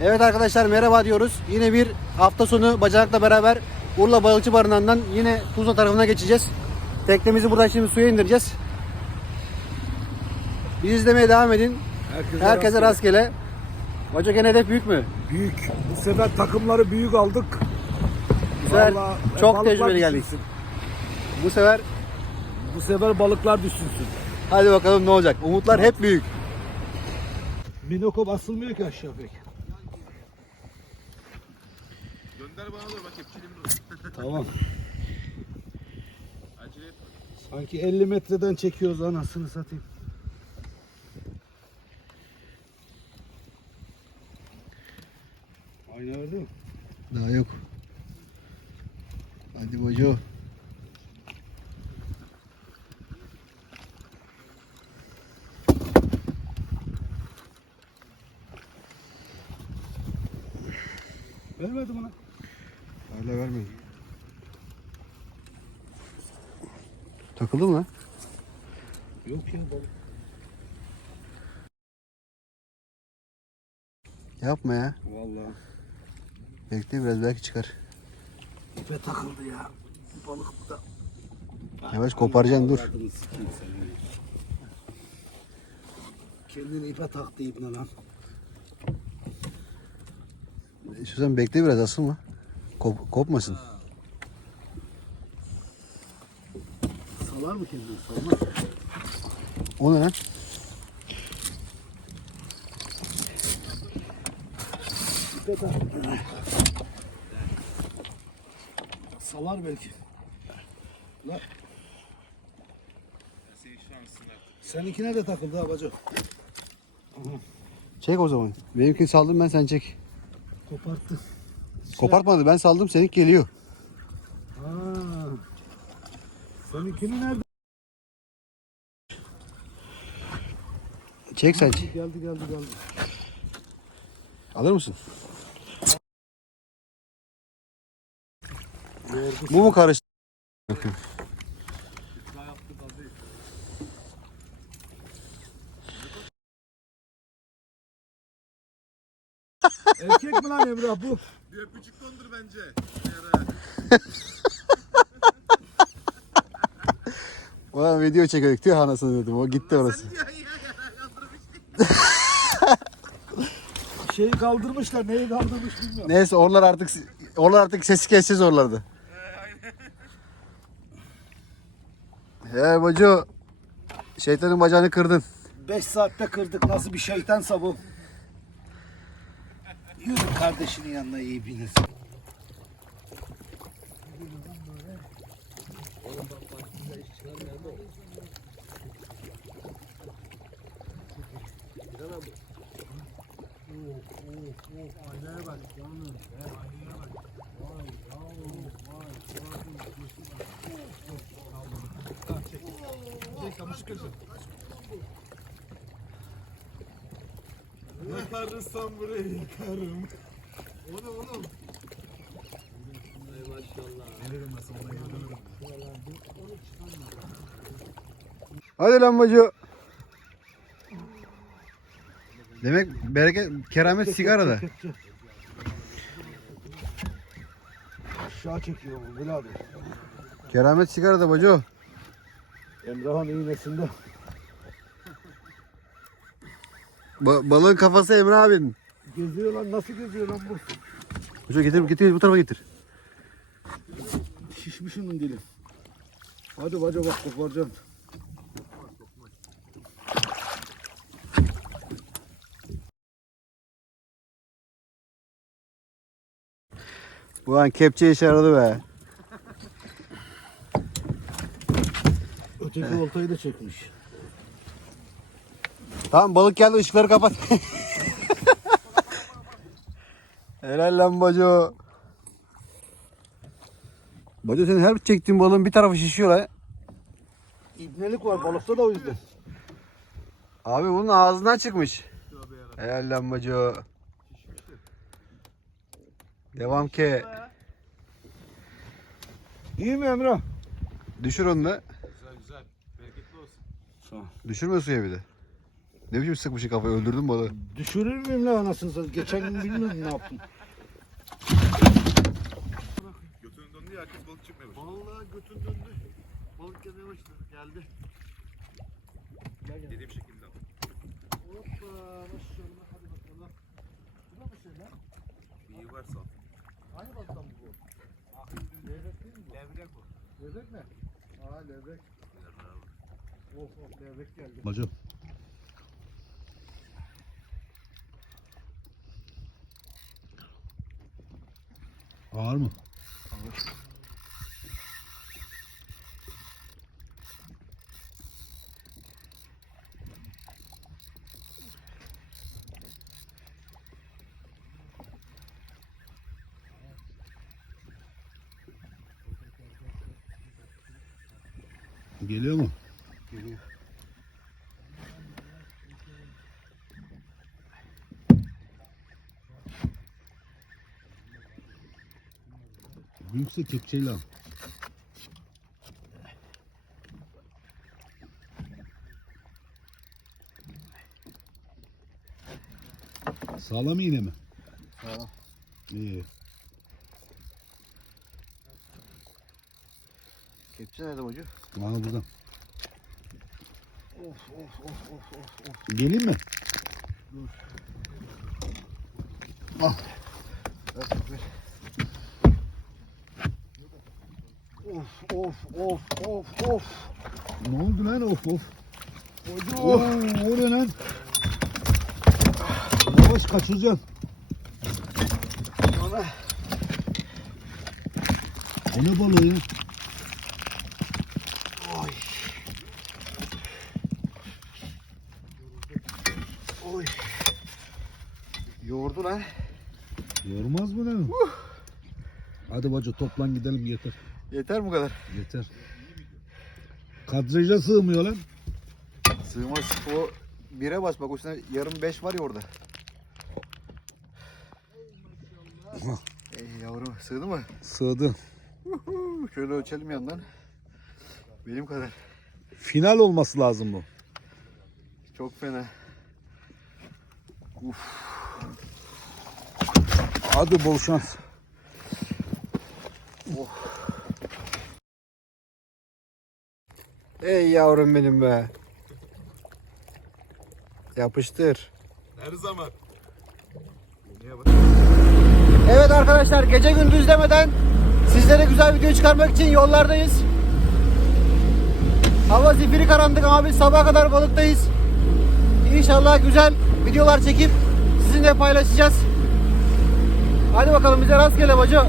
Evet arkadaşlar merhaba diyoruz. Yine bir hafta sonu bacanakla beraber Urla Balıkçı Barınağı'ndan yine Tuzla tarafına geçeceğiz. Teknemizi buradan şimdi suya indireceğiz. Bizi izlemeye devam edin. Herkese, Herkese rastgele. Hoca gene hedef büyük mü? Büyük. Bu sefer takımları büyük aldık. Bu sefer Vallahi çok balıklar tecrübeli geldik. düşünsün. Bu sefer Bu sefer balıklar düşünsün. hadi bakalım ne olacak. Umutlar hep büyük. Minoko basılmıyor ki aşağı pek. Gönder bana da bak kepçelim dur. Tamam. Acele etme. Sanki 50 metreden çekiyoruz anasını satayım. Ayna verdi mi? Daha yok. Hadi Bojo. Vermedi bana. Hala vermeyin. Takıldı mı lan? Yok ya balık. Yapma ya. Vallahi. Bekle biraz belki çıkar. İpe takıldı ya. Balık da. Yavaş koparacaksın dur. Kendini ipe taktı ibne lan. İstiyorsan bekle biraz asılma. Kop, kopmasın. Salar mı kendini? Salmaz. O ne lan? Salar belki. La, Senin şansın artık. seninkine de takıldı ha bacı. Çek o zaman. Benimkini saldım ben sen çek. Koparttı. Kopartmadı ben saldım seninki geliyor. Ha. Seninkini nerede? Çek sen. Geldi geldi geldi. Alır mısın? Bu mu karıştı? Erkek mi lan Emrah bu? Bir öpücük kondur bence. Ulan video çekiyorduk tüh anasını dedim o gitti orası. Şeyi kaldırmışlar. Neyi kaldırmış bilmiyorum. Neyse oralar artık oralar artık sesi keseceğiz oralarda. He Bocu şeytanın bacağını kırdın. 5 saatte kırdık. Nasıl bir şeytansa bu. Yürü kardeşinin yanına iyi binir. Yakarırsam burayı yakarım. Onu onu. Hadi lan Bocu. Demek bereket keramet sigarada. Aşağı çekiyor bu birader. Keramet sigarada Bocu. Emrah'ın iğnesinde. Ba- balığın kafası Emre abinin. Geziyor lan nasıl geziyor lan bu? Bocu getir getir bu tarafa getir. Şişmişim dili. Hadi baca bak koparacağım. Ulan kepçe işe yaradı be. Öteki oltayı da çekmiş. Tamam balık geldi ışıkları kapat. Helal lan Bocu. Bocu senin her çektiğin balığın bir tarafı şişiyor lan. İbnelik var balıkta da o yüzden. Abi bunun ağzından çıkmış. Helal lan Bocu. Devam ki. İyi mi Emrah? Düşür onu da. Güzel güzel. Bereketli olsun. Düşürme suya bir de. Ne biçim sıkmışsın kafayı öldürdün balığı. Düşürür müyüm lan anasını satayım? Geçen gün bilmiyorum ne yaptım. Götünün döndü ya herkes balık çıkmaya başladı. Vallahi götün döndü. Balık yemeye başladı. Geldi. Dediğim şekilde. al. Hoppa maşallah hadi bakalım. Bu da bir şey lan. İyi varsa. al. Hangi balıktan bu? Levrek değil mi bu? Levrek bu. Levrek mi? Aa levrek. Of of levrek geldi. Bacım. Ağır mı? Geliyor mu? Geliyor. Büyükse kepçeyle al. Sağlam iğne mi? Sağlam. İyi. Kepçe nerede hoca? Bana buradan. Of of of of of of. Geleyim mi? Ver, ver. Of of of of of. Ne oldu lan of of? Oh, o ne lan? Yavaş kaçıracaksın. Ana. O ne balığı ya? Oy. Oy. Yoğurdu lan. Yormaz mı lan? Hadi bacı toplan gidelim yeter. Yeter mi bu kadar? Yeter. Kadraja sığmıyor lan. Sığmaz. O bire bas bak üstüne yarım beş var ya orada. Ey yavrum sığdı mı? Sığdı. Şöyle ölçelim yandan. Benim kadar. Final olması lazım bu. Çok fena. Hadi bol şans. Ey yavrum benim be. Yapıştır. Her zaman. Evet arkadaşlar gece gündüz demeden sizlere güzel video çıkarmak için yollardayız. Hava zifiri karanlık ama biz sabaha kadar balıktayız. İnşallah güzel videolar çekip sizinle paylaşacağız. Hadi bakalım bize rastgele bacı.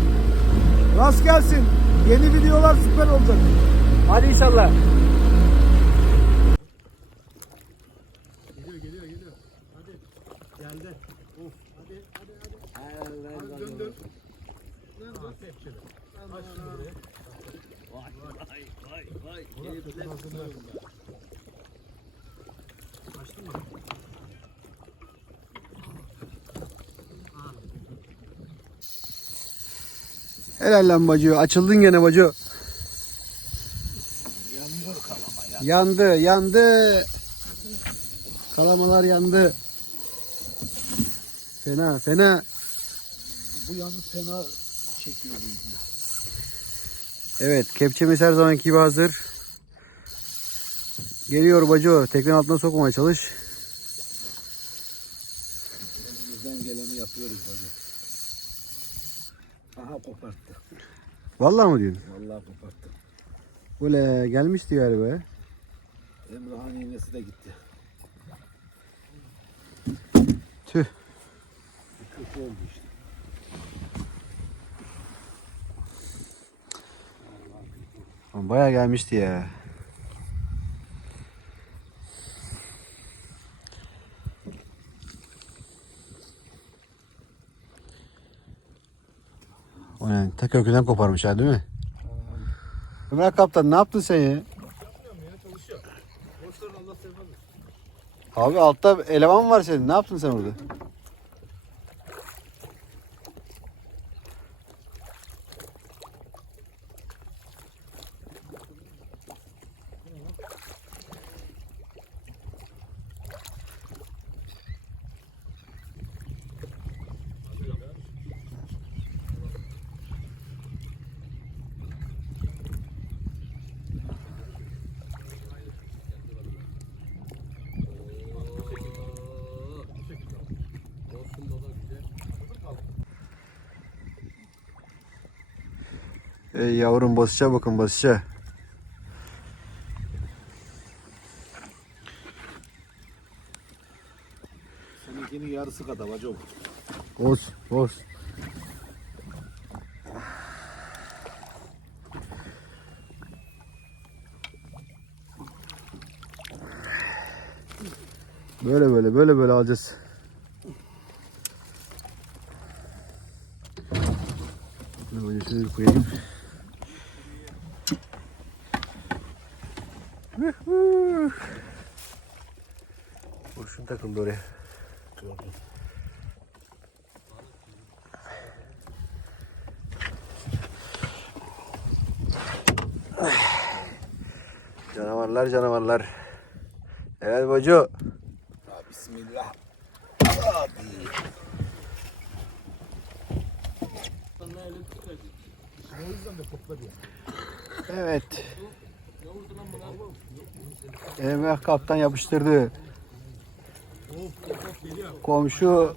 Rast gelsin. Yeni videolar süper olacak. Hadi inşallah. Helal lan bacı. Açıldın gene bacı. Yandı, yandı. Kalamalar yandı. Fena, fena. Bu yalnız fena çekiyor bu Evet, kepçemiz her zamanki gibi hazır. Geliyor bacı. Teknenin altına sokmaya çalış. Bizden geleni yapıyoruz bacı. Aha koparttı. Vallahi mı diyorsun? Vallahi koparttı. Böyle gelmişti galiba. Emrah'ın iğnesi de gitti. Tüh. Kötü oldu işte. Baya gelmişti ya. O ne? Tek kökünden koparmış ha değil mi? Ömer Kaptan ne yaptın sen ya? Abi altta eleman var senin. Ne yaptın sen orada? Ey yavrum basışa bakın basışa. Seninkinin yarısı kadar bacı o. Olsun olsun. Böyle böyle böyle böyle alacağız. Bunu Önce şöyle bir koyayım. Kurşun takıldı oraya. Canavarlar canavarlar. Evet Bocu. Bismillah. Evet. Emrah kaptan yapıştırdı. Komşu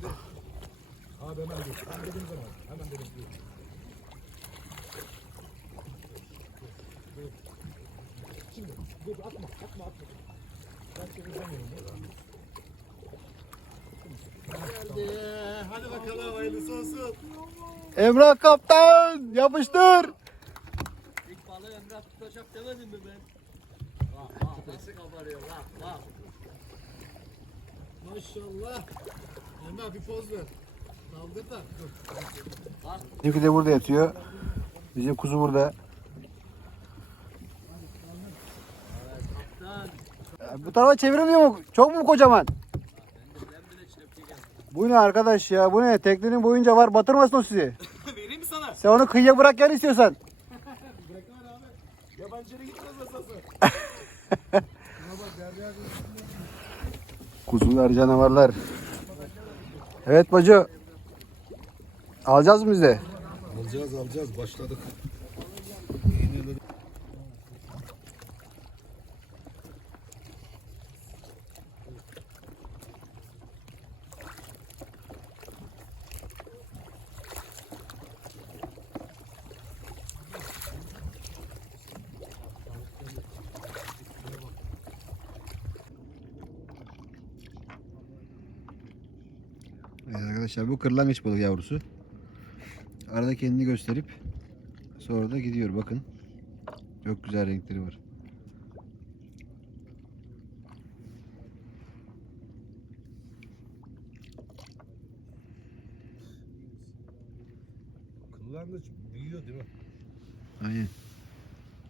Hadi bakalım hayırlısı olsun. Emrah kaptan yapıştır. İlk balığı Emrah tutacak demedim mi ben? Bak bak nasıl kabarıyor bak bak. Maşallah. Emrah bir poz ver. Kaldır da. Bizimki de burada yatıyor. Bizim kuzu burada. Ya Bu tarafa çeviremiyor mu? Çok mu kocaman? Bu ne arkadaş ya? Bu ne? Teknenin boyunca var. Batırmasın o sizi. Vereyim mi sana? Sen onu kıyıya bırak gel istiyorsan. Kuzular, canavarlar. Evet bacı. Alacağız mı biz de? Alacağız alacağız başladık. Evet arkadaşlar bu kırlangıç balık yavrusu. Arada kendini gösterip sonra da gidiyor bakın. Çok güzel renkleri var. Kıllandıç büyüyor değil mi? Aynen.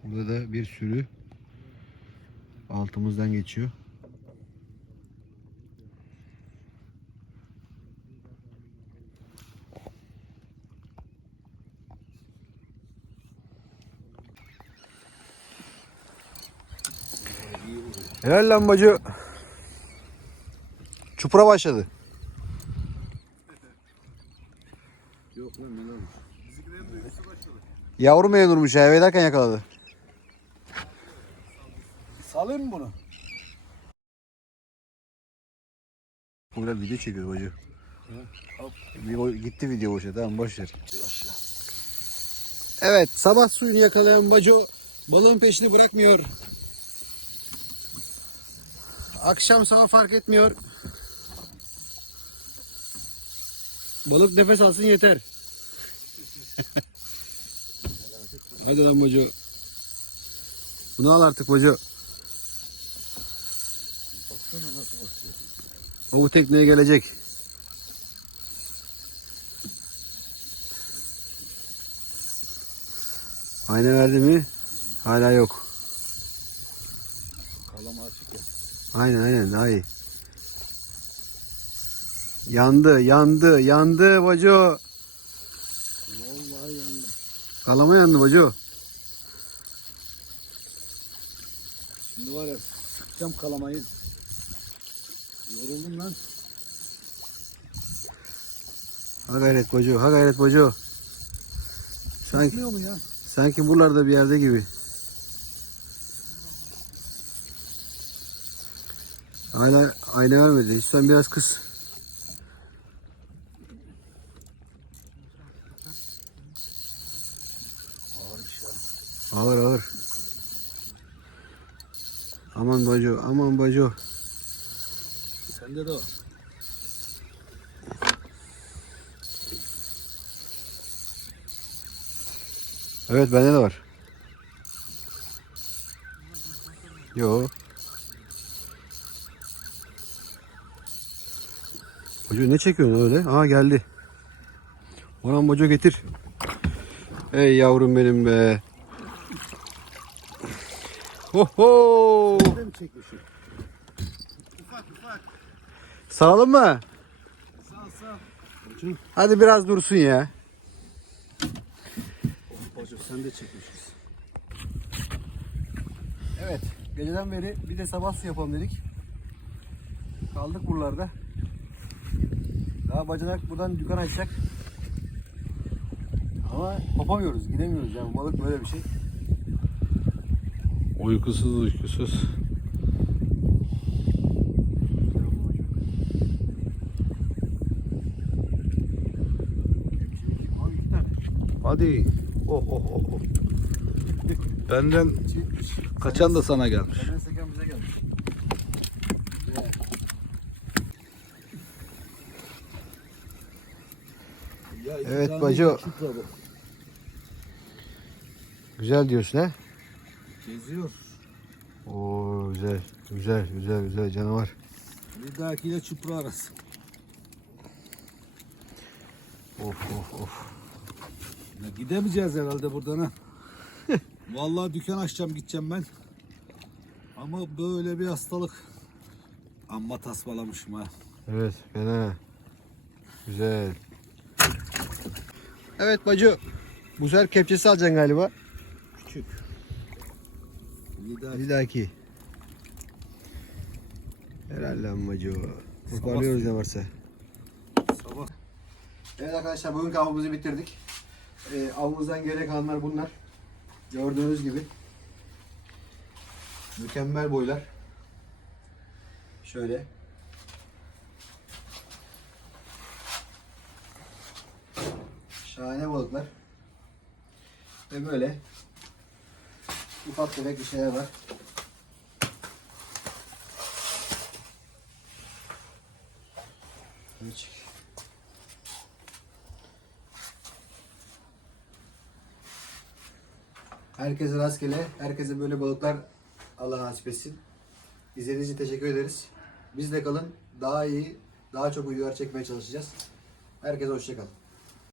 Burada da bir sürü altımızdan geçiyor. Helal lan bacı. Çupra başladı. Yok lan? Bizimkilerin duygusu başladı. Yavru memurmuş ya eve ederken yakaladı. Salayım mı bunu? Burada video çekiyoruz bacı. Bir, gitti video boşa tamam boş ver. Evet sabah suyunu yakalayan baco balığın peşini bırakmıyor. Akşam sabah fark etmiyor. Balık nefes alsın yeter. Hadi lan baco. Bunu al artık basıyor. O bu tekneye gelecek. Ayna verdi mi? Hala yok. Kalama açık ya. Aynen aynen daha iyi. Yandı, yandı, yandı baco. Vallahi yandı. Kalama yandı baco. Şimdi var ya sıkacağım kalamayı. Yoruldum lan. Ha gayret baco, ha gayret baco. Sanki, mu ya? sanki buralarda bir yerde gibi. Hala ayna vermedi. Üstten biraz kıs. Ağır Ağır. Aman baco, aman baco. Sende de o. Evet bende de var. Yo. Baco ne çekiyorsun öyle? Aa geldi. Orhan Baco getir. Ey yavrum benim be. Ho ho. Mi çekmişsin? Sağlam mı? Sağ sağ. Hadi biraz dursun ya. Bacı sen de çekmişsin. Evet. Geceden beri bir de sabah yapalım dedik. Kaldık buralarda. Daha bacanak buradan dükkan açacak. Ama kopamıyoruz, gidemiyoruz yani balık böyle bir şey. Uykusuz uykusuz. Hadi. Oh oh oh. oh. Benden kaçan da sana gelmiş. Benden seken bize gelmiş. Evet, bacı. Güzel diyorsun ha? Geziyor. Oo güzel, güzel, güzel, güzel canavar. Bir dahakiyle çupra arası. Of of of. Ya gidemeyeceğiz herhalde buradan ha. Vallahi dükkan açacağım gideceğim ben. Ama böyle bir hastalık. Amma tasmalamışım ha. Evet, fena. Güzel. Evet bacı. Bu sefer kepçesi alacaksın galiba. Küçük. Bir daha Bir dahaki. Herhalde lan bacı. Toparlıyoruz ne varsa. sabah. Evet arkadaşlar bugünkü avımızı bitirdik. Ee, avımızdan geriye kalanlar bunlar. Gördüğünüz gibi. Mükemmel boylar. Şöyle. Şahane balıklar. Ve böyle ufak tefek bir şeyler var. Hiç. Herkese rastgele, herkese böyle balıklar Allah nasip etsin. İzlediğiniz için teşekkür ederiz. Biz de kalın. Daha iyi, daha çok videolar çekmeye çalışacağız. Herkese hoşçakalın.